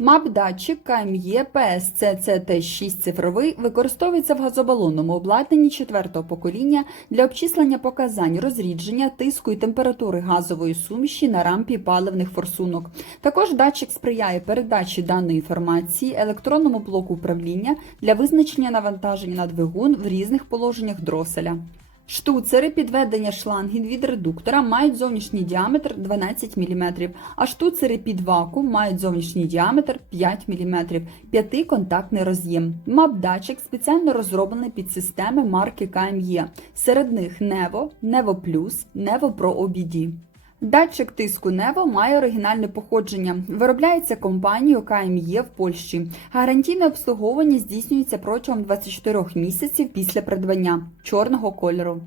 МАП-датчик КМЄ PSCCT6 цифровий використовується в газобалонному обладнанні четвертого покоління для обчислення показань розрідження, тиску і температури газової суміші на рампі паливних форсунок. Також датчик сприяє передачі даної інформації електронному блоку управління для визначення навантаження на двигун в різних положеннях дроселя. Штуцери підведення шлангів від редуктора мають зовнішній діаметр 12 мм, а штуцери під вакуум мають зовнішній діаметр 5 мм, п'ятиконтактний роз'єм. МАП-датчик спеціально розроблений під системи марки КМЄ. Серед них Nevo, Nevo Plus, Nevo Pro OBD. Датчик тиску Нево має оригінальне походження. Виробляється компанією КМЄ в Польщі. Гарантійне обслуговування здійснюється протягом 24 місяців після придбання чорного кольору.